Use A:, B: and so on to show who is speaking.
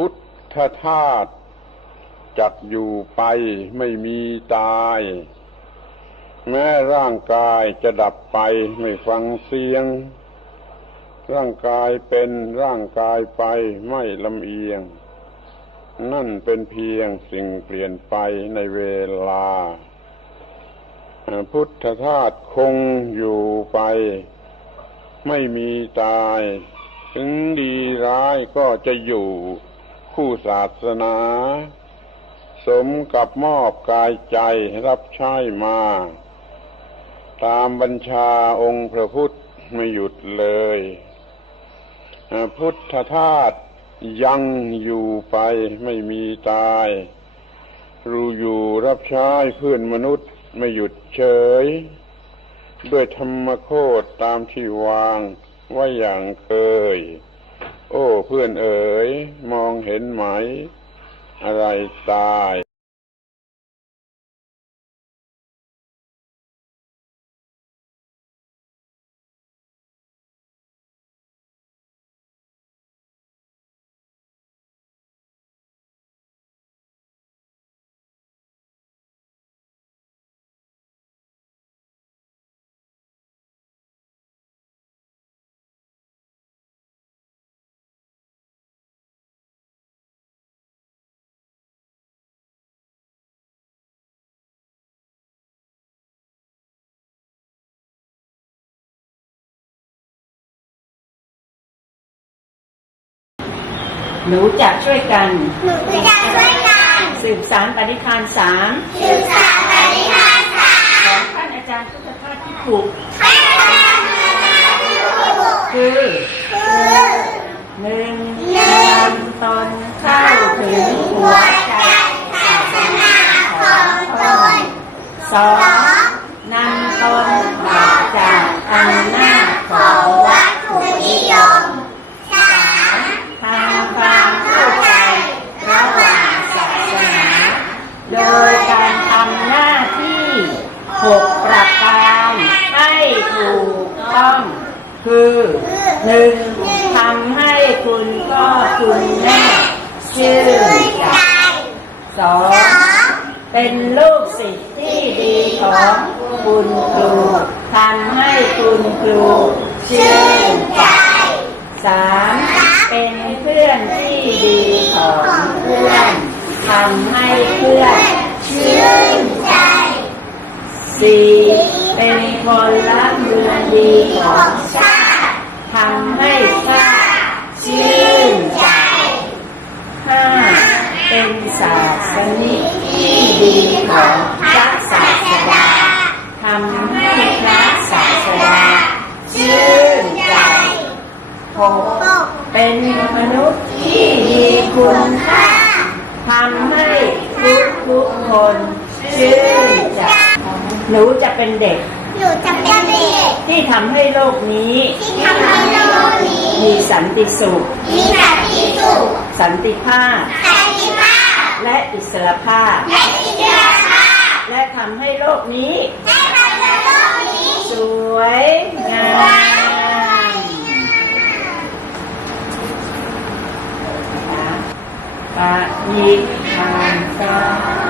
A: พุทธธาตุจักอยู่ไปไม่มีตาย แม้ร่างกายจะดับไปไม่ฟังเสียง ร่างกายเป็นร่างกายไปไม่ลำเอียง นั่นเป็นเพียงสิ่งเปลี่ยนไปในเวลา พุทธธาตุคงอยู่ไป ไม่มีตาย ถึงดีร้ายก็จะอยู่ คู่ศาสนา สมกับมอบกายใจรับใช้มา ตามบัญชาองค์พระพุทธไม่หยุดเลย พุทธทาสยังอยู่ไปไม่มีตาย รู้อยู่รับใช้เพื่อนมนุษย์ไม่หยุดเฉย ด้วยธรรมโคตตามที่วางไว้อย่างเคย โอ้เพื่อนเอ๋ย มองเห็นไหม อะไรตาย
B: หนูจะช่วยกัน
C: หนูจะช่วยกัน
B: สืบสารปฏิคารสาม
C: ศึกษาปริญญาศาสตร์
B: ของท่านอาจารย์พุทธทาสที่ถูก
C: ให้ทำที่ถูก
B: คือ
C: คือ
B: หนึ่ง
C: หนึ่ง
B: นำตนเข้าถึงหัวใจ
C: ศาสนาของตน
B: สอง ถูกต้อง คือหนึ่งทำให้คุณพ่อคุณแม่ชื่นใจสองเป็นลูกศิษย์ที่ดีของคุณครูทำให้คุณครูชื่นใจสามเป็นเพื่อนที่ดีของเพื่อนทำให้เพื่อนชื่นใจสี่ เป็นคนรักเมืองดีของชาติทำให้ชาติชื่นใจห้าเป็นศาสนิกที่ดีของพระศาสดาทำให้พระศาสดาชื่นใจหก เป็นมนุษย์ที่มีคุณค่าทำให้ทุกทุกๆคนชื่นใจ หนูจะเป็นเด็ก
C: หนูจะเป็นเด็ก
B: ที่ทำให้โลกนี้
C: ที่ทำให้โลกนี้
B: มีสันติสุข
C: มีสันติสุข
B: สันติภาพ
C: สันติภาพ
B: และอิสรภาพ
C: และอิสรภาพ
B: และทำให้โลกนี้
C: ให้ทำให้โลกนี้
B: สวยงามปะยิทานสา